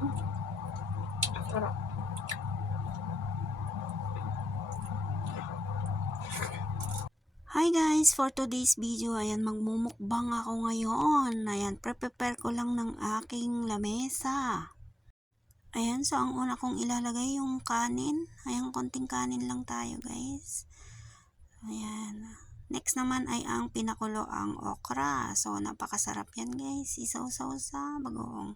Sarap. Hi guys! For today's video, ayan, magmumukbang ako ngayon. Ayan, prepare ko lang ng aking lamesa. Ayan, so ang una kong ilalagay yung kanin. Ayan, konting kanin lang tayo guys. Ayan. Next naman ay ang pinakulo ang okra. So, napakasarap yan guys. Isaw-saw sa bagoong.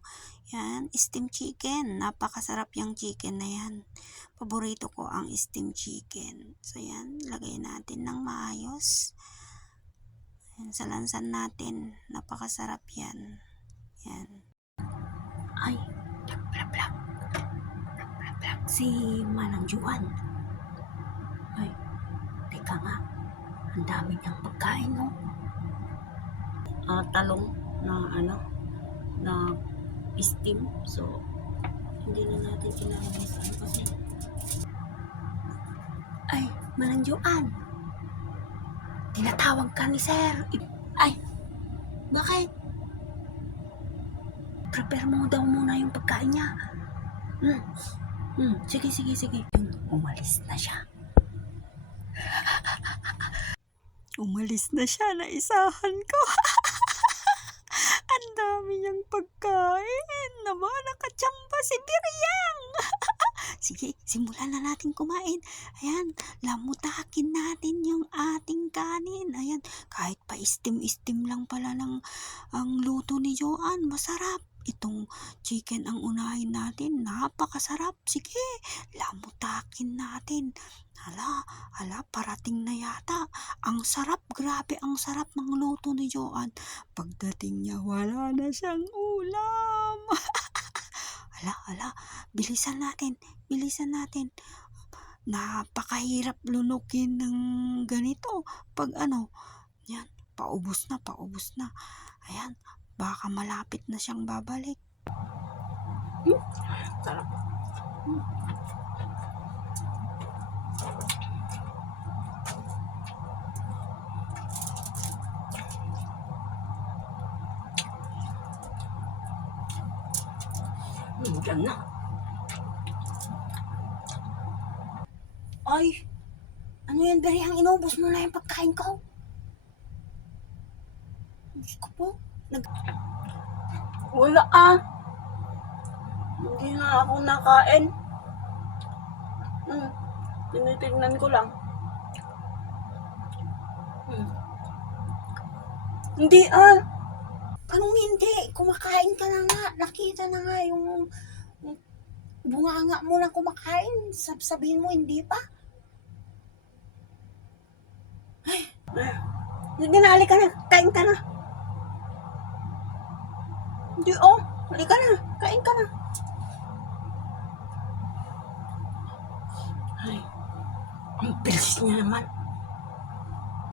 Yan, steam chicken. Napakasarap yung chicken na yan. Paborito ko ang steam chicken. So, yan. Lagay natin ng maayos. Yan, salansan natin. Napakasarap yan. Yan. Ay, plak, plak, plak. Plak, plak, plak. Si Manang Juan. Ay, teka nga. Ang dami niyang pagkain, no? Ah, talong na ano, na steam. So, hindi na natin sa ano kasi. Ay, manangjuan. Tinatawag ka ni sir. Ay, bakit? Prepare mo daw muna yung pagkain niya. Hmm. Hmm, sige, sige, sige. Umalis na siya. Umalis na siya, naisahan ko. Ang dami niyang pagkain. Naman, nakachamba si Biryang. Sige, simulan na natin kumain. Ayan, lamutakin natin yung ating kanin. Ayan, kahit pa istim-istim lang pala ng ang luto ni Joanne, masarap. Itong chicken ang unahin natin, napakasarap. Sige, lamutakin natin. Hala, hala, parating na yata. Ang sarap, grabe ang sarap ng luto ni Joanne. Pagdating niya, wala na siyang ulam. hala, hala, bilisan natin, bilisan natin. Napakahirap lunukin ng ganito. Pag ano, yan, paubos na, paubos na. Ayan, baka malapit na siyang babalik. Sarap. Hmm, dyan na. Ay, ano yan, Beri? Ang inubos mo na yung pagkain ko. Diyos ko po. Nag Wala ah. Hindi nga ako nakain. Hmm. Tinitignan ko lang. Hmm. Hindi ah. Anong hindi? Kumakain ka na nga. Nakita na nga yung bunganga mo lang kumakain. Sab sabihin mo, hindi pa? Hindi na, halika na. Kain ka na. Hindi oh. Halika na. Kain ka na. Ay. Ang bilis niya naman.